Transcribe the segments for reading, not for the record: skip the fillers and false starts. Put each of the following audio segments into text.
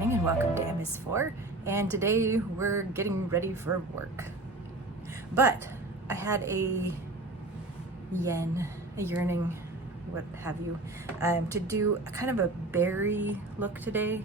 morning and welcome to MS4, and today we're getting ready for work. But I had a yearning, what have you, to do a kind of a berry look today.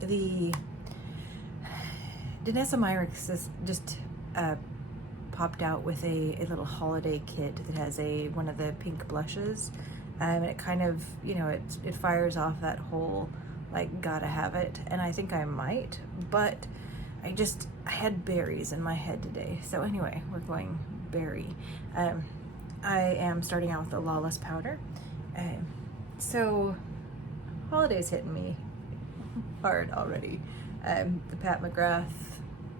The Danessa Myricks is just popped out with a little holiday kit that has one of the pink blushes, and it kind of, it fires off that whole like gotta have it, and I think I might, but I had berries in my head today. So anyway, we're going berry. I am starting out with the Lawless powder. So holidays hitting me hard already. The Pat McGrath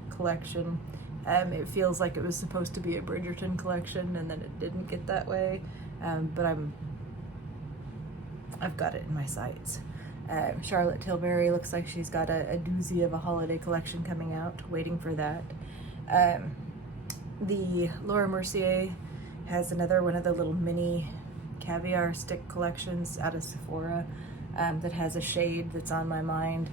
collection, it feels like it was supposed to be a Bridgerton collection and then it didn't get that way, but I've got it in my sights. Charlotte Tilbury looks like she's got a doozy of a holiday collection coming out, waiting for that. The Laura Mercier has another one of the little mini caviar stick collections out of Sephora that has a shade that's on my mind.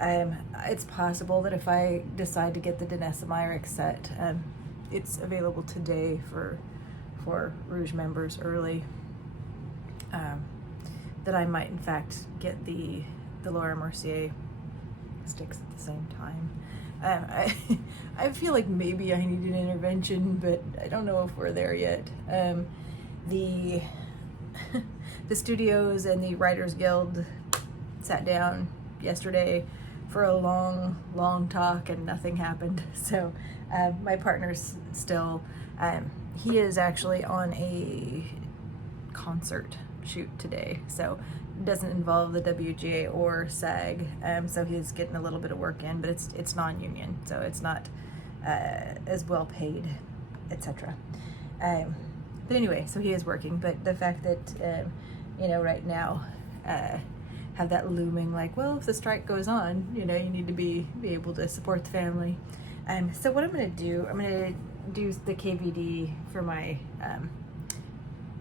It's possible that if I decide to get the Danessa Myricks set, it's available today for Rouge members early. That I might in fact get the Laura Mercier sticks at the same time. I feel like maybe I need an intervention, but I don't know if we're there yet. The studios and the Writers Guild sat down yesterday for a long talk and nothing happened. So my partner's still, he is actually on a concert shoot today, so it doesn't involve the WGA or SAG, so he's getting a little bit of work in, but it's non-union, so it's not as well paid, etc. But anyway, so he is working, but the fact that right now have that looming, like, well, if the strike goes on, you need to be able to support the family. So what I'm gonna do the KVD for my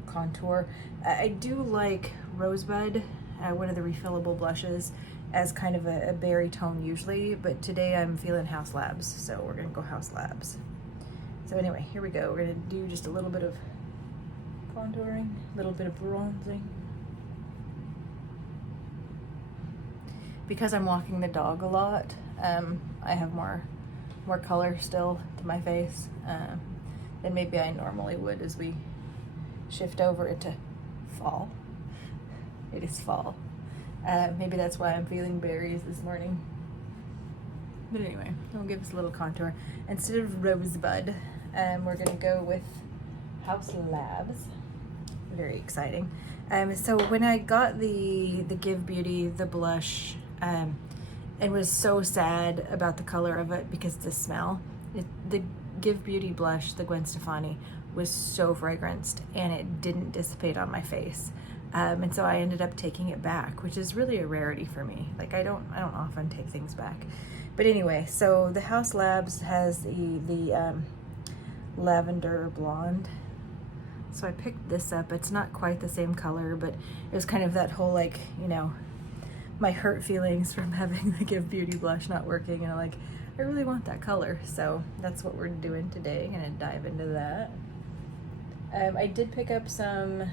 contour. I do like Rosebud, one of the refillable blushes, as kind of a berry tone usually, but today I'm feeling Haus Labs, so we're gonna go Haus Labs. So anyway, here we go. We're gonna do just a little bit of contouring, a little bit of bronzing. Because I'm walking the dog a lot, I have more color still to my face than maybe I normally would as we shift over into fall. It is fall. Maybe that's why I'm feeling berries this morning. But anyway, we'll give us a little contour. Instead of Rosebud, we're gonna go with Haus Labs. Very exciting. So when I got the Give Beauty, the blush, and was so sad about the color of it because the smell, the Give Beauty blush, the Gwen Stefani, was so fragranced and it didn't dissipate on my face, and so I ended up taking it back, which is really a rarity for me. Like I don't often take things back. But anyway, so the Haus Labs has the lavender blonde, so I picked this up. It's not quite the same color, but it was kind of that whole, like, my hurt feelings from having the Give Beauty blush not working, and I'm like, I really want that color, so that's what we're doing today. Gonna dive into that. I did pick up some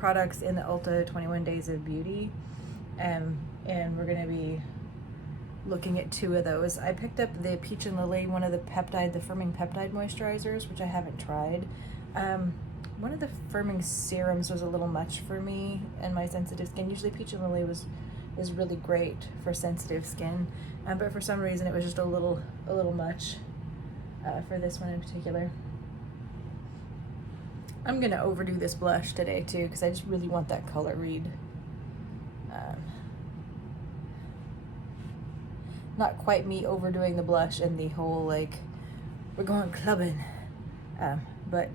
products in the Ulta 21 Days of Beauty, and we're gonna be looking at two of those. I picked up the Peach and Lily, one of the firming peptide moisturizers, which I haven't tried. One of the firming serums was a little much for me and my sensitive skin. Usually Peach and Lily is really great for sensitive skin, but for some reason it was just a little much for this one in particular. I'm gonna overdo this blush today too, because I just really want that color read. Not quite me overdoing the blush and the whole, like, we're going clubbing, but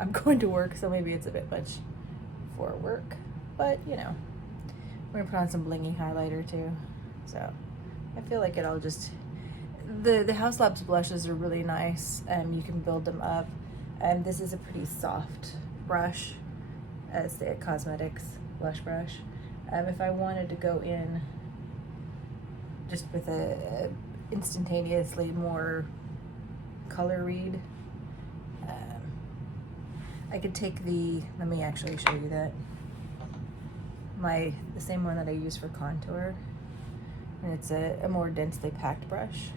I'm going to work, so maybe it's a bit much for work, but we're gonna put on some blingy highlighter too. So I feel like it all just, the Haus Labs blushes are really nice, and you can build them up. And this is a pretty soft brush, as the cosmetics blush brush. If I wanted to go in just with a instantaneously more color read. I could take let me actually show you that. The same one that I use for contour, and it's a more densely packed brush.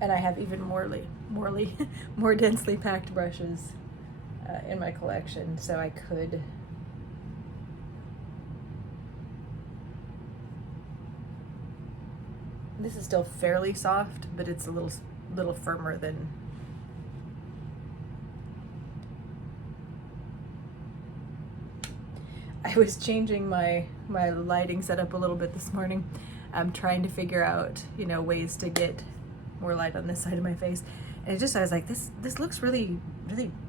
And I have even more densely packed brushes in my collection, so I could this is still fairly soft, but it's a little firmer than I was changing my lighting setup a little bit this morning. I'm trying to figure out, you know, ways to get more light on this side of my face. And I was like, this looks really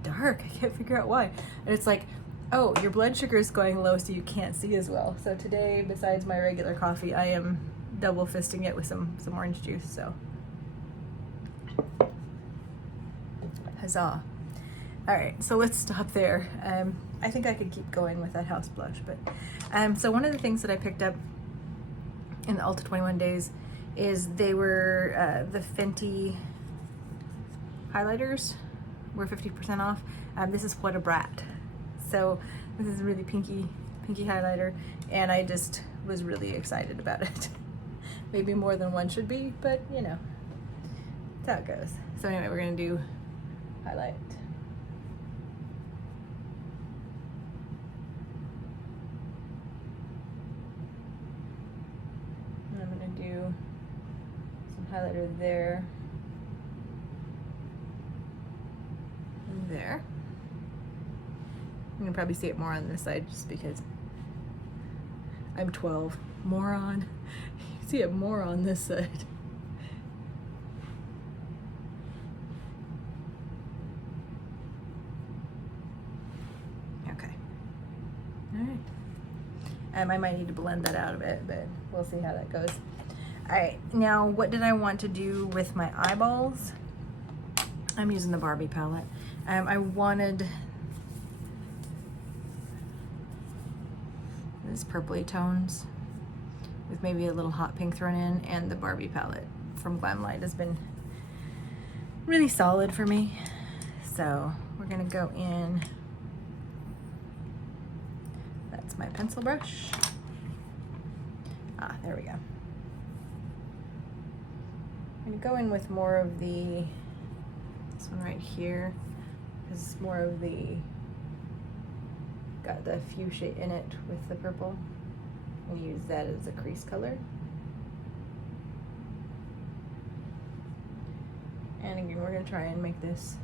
dark. I can't figure out why. And it's like, oh, your blood sugar is going low, so you can't see as well. So today, besides my regular coffee, I am double fisting it with some orange juice, so huzzah. All right, so let's stop there. I think I could keep going with that Haus blush, but so one of the things that I picked up in the Ulta 21 days is they were the Fenty highlighters were 50% off. This is what a Brat. So this is a really pinky highlighter, and I just was really excited about it. Maybe more than one should be, but you know, that's how it goes. So anyway, we're gonna do highlight. And I'm gonna do some highlighter there. And there. You can probably see it more on this side just because I'm 12. Moron. You see it more on this side. Okay. All right. I might need to blend that out a bit, but we'll see how that goes. All right. Now, what did I want to do with my eyeballs? I'm using the Barbie palette. I wanted these purpley tones with maybe a little hot pink thrown in, and the Barbie palette from Glamlite has been really solid for me. So we're gonna go in, that's my pencil brush. There we go. I'm gonna go in with more of this one right here. This is more of got the fuchsia in it with the purple. And use that as a crease color. And again, we're gonna try and make this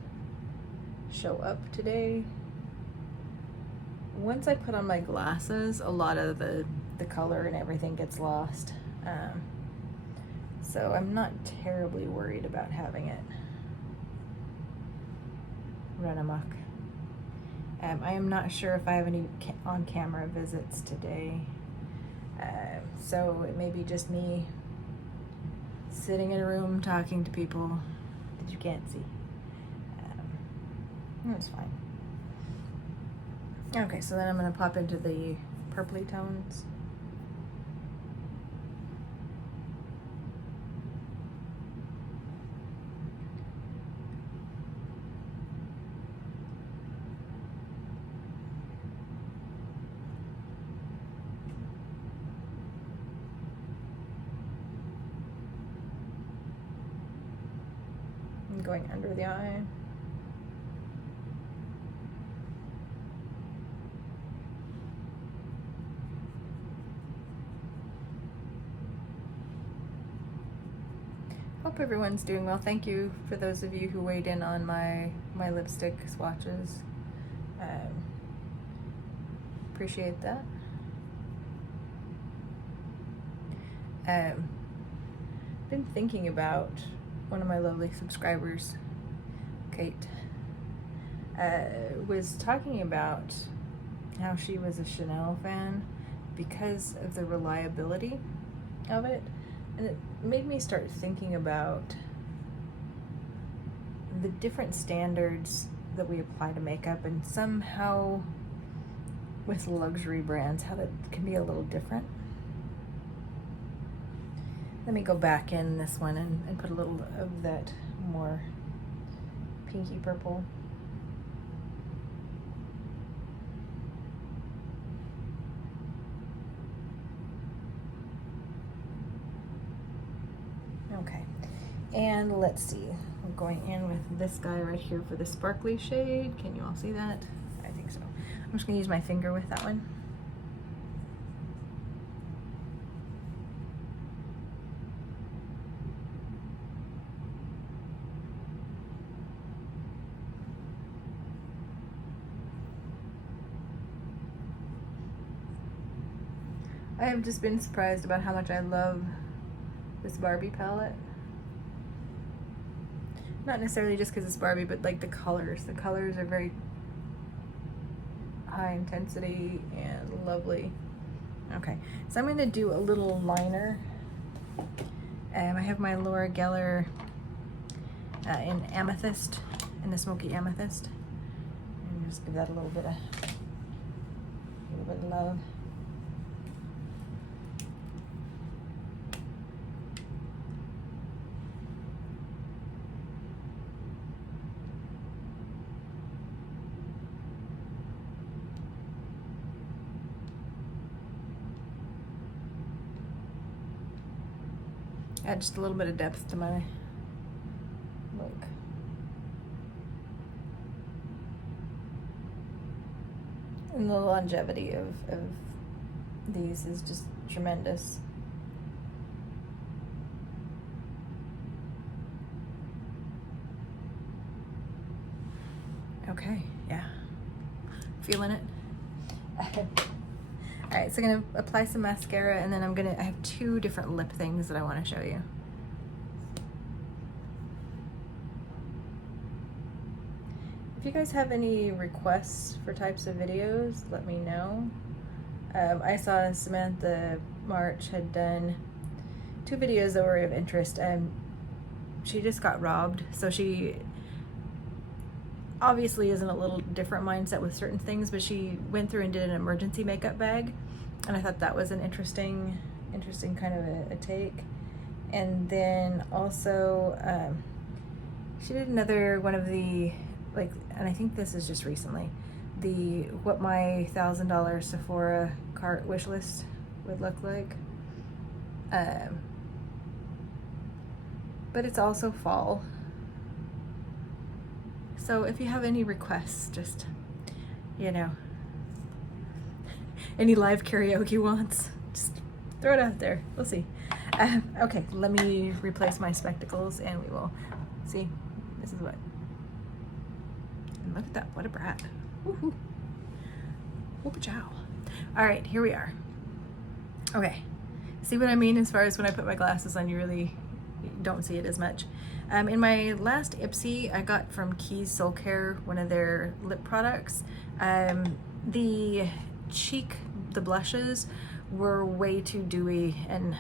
show up today. Once I put on my glasses, a lot of the color and everything gets lost. So I'm not terribly worried about having it run amok. I am not sure if I have any on-camera visits today. So it may be just me sitting in a room talking to people that you can't see. That's fine. Okay, so then I'm going to pop into the purpley tones. Going under the eye. Hope everyone's doing well. Thank you for those of you who weighed in on my lipstick swatches. Appreciate that. Been thinking about one of my lovely subscribers, Kate, was talking about how she was a Chanel fan because of the reliability of it, and it made me start thinking about the different standards that we apply to makeup, and somehow with luxury brands, how that can be a little different. Let me go back in this one and put a little of that more pinky purple. Okay, and let's see. I'm going in with this guy right here for the sparkly shade. Can you all see that? I think so. I'm just gonna use my finger with that one. I have just been surprised about how much I love this Barbie palette. Not necessarily just because it's Barbie, but like the colors. The colors are very high intensity and lovely. Okay, so I'm going to do a little liner. I have my Laura Geller in Amethyst, in the Smoky Amethyst. And just give that a little bit of love. Add just a little bit of depth to my look. And the longevity of these is just tremendous. Okay, yeah. Feeling it? Alright, so I'm going to apply some mascara, and then I have two different lip things that I want to show you. If you guys have any requests for types of videos, let me know. I saw Samantha March had done 2 videos that were of interest, and she just got robbed, so she obviously is in a little different mindset with certain things, but she went through and did an emergency makeup bag, and I thought that was an interesting kind of a take. And then also she did another one of the, like, and I think this is just recently, the what my $1,000 Sephora cart wish list would look like. But it's also fall. So if you have any requests, just, you know, any live karaoke wants, just throw it out there. We'll see. Okay, let me replace my spectacles and we will see. This is what. And look at that. What a brat. Woohoo. Whoop-a-chow. All right, here we are. Okay. See what I mean as far as when I put my glasses on, you really don't see it as much. In my last Ipsy, I got from Keys Soul Care one of their lip products. The the blushes were way too dewy and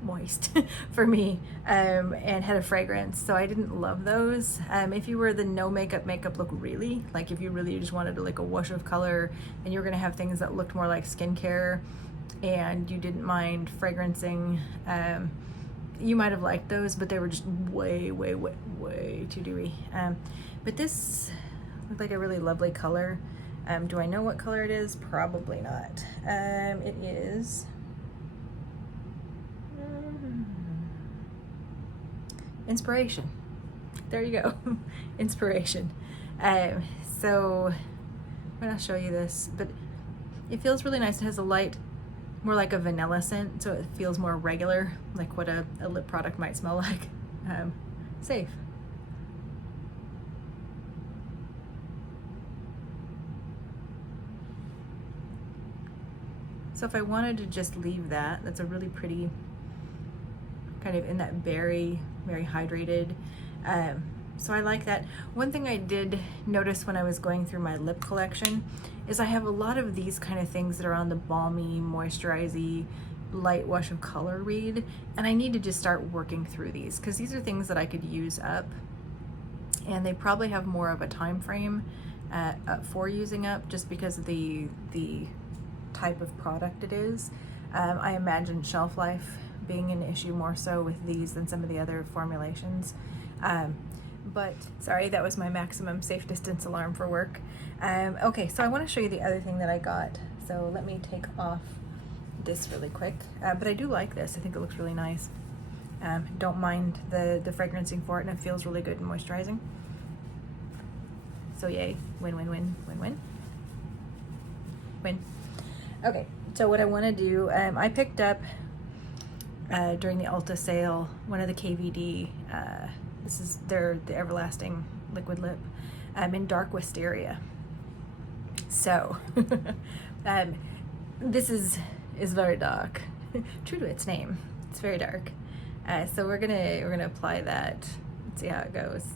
moist for me, and had a fragrance, so I didn't love those. If you were the no makeup look, really, like if you really just wanted like a wash of color and you were gonna have things that looked more like skincare and you didn't mind fragrancing, you might have liked those, but they were just way too dewy. But this looked like a really lovely color. Do I know what color it is? Probably not. It is Inspiration. There you go. Inspiration. So I'm gonna show you this, but it feels really nice. It has a light, more like a vanilla scent, so it feels more regular, like what a lip product might smell like. Safe. So if I wanted to just leave that, that's a really pretty, kind of in that very hydrated. So I like that. One thing I did notice when I was going through my lip collection is I have a lot of these kind of things that are on the balmy, moisturizing, light wash of color read, and I need to just start working through these because these are things that I could use up and they probably have more of a time frame for using up, just because of the type of product it is. I imagine shelf life being an issue more so with these than some of the other formulations. But sorry, that was my maximum safe distance alarm for work. Okay, so I want to show you the other thing that I got. So let me take off this really quick. But I do like this. I think it looks really nice. Don't mind the fragrancing for it, and it feels really good and moisturizing. So yay, win, win, win, win, win. Win. Okay, so what I want to do, I picked up during the Ulta sale one of the KVD, this is the Everlasting Liquid Lip, in Dark Wisteria. So this is very dark, true to its name. It's very dark. So we're gonna apply that and see how it goes.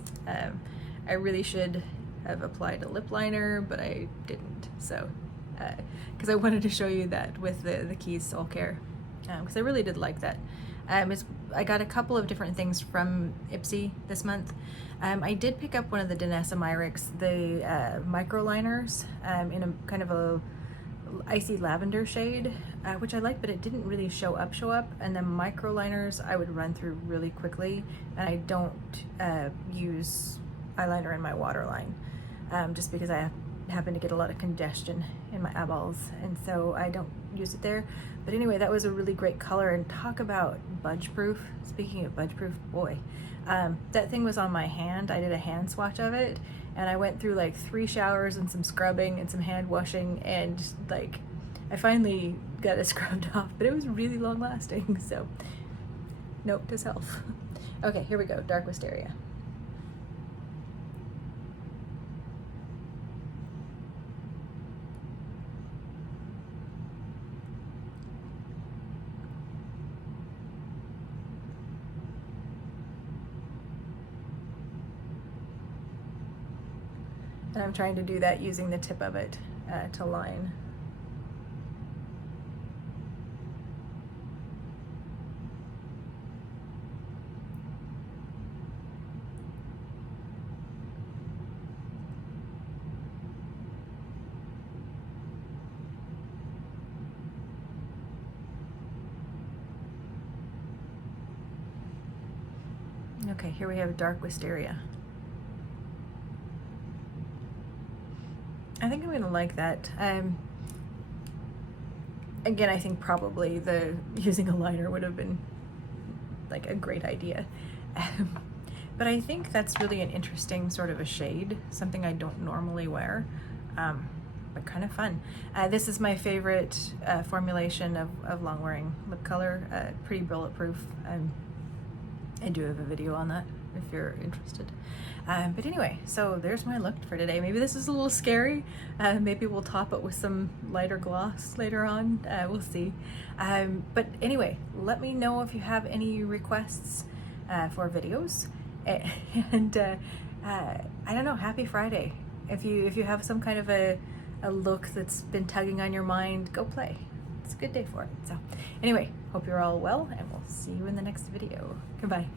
I really should have applied a lip liner, but I didn't. So because I wanted to show you that with the Keys Soul Care, because I really did like that. I got a couple of different things from Ipsy this month. I did pick up one of the Danessa Myricks, the micro liners, in a kind of a icy lavender shade, which I like, but it didn't really show up. And the micro liners I would run through really quickly, and I don't use eyeliner in my waterline, just because I happen to get a lot of congestion in my eyeballs, and so I don't use it there. But anyway, that was a really great color, and talk about budge proof. Speaking of budge proof, boy, that thing was on my hand. I did a hand swatch of it, and I went through like 3 showers and some scrubbing and some hand washing, and like I finally got it scrubbed off, but it was really long lasting. So note to self. Okay, here we go. Dark Wisteria. And I'm trying to do that using the tip of it to line. Okay, here we have Dark Wisteria. I think I'm gonna like that. Again, I think probably using a liner would have been like a great idea. But I think that's really an interesting sort of a shade, something I don't normally wear, but kind of fun. This is my favorite formulation of long wearing lip color, pretty bulletproof. I do have a video on that if you're interested. But anyway, so there's my look for today. Maybe this is a little scary. Maybe we'll top it with some lighter gloss later on. We'll see. But anyway, let me know if you have any requests for videos. And I don't know, happy Friday. If you have some kind of a look that's been tugging on your mind, go play. It's a good day for it. So anyway, hope you're all well, and we'll see you in the next video. Goodbye.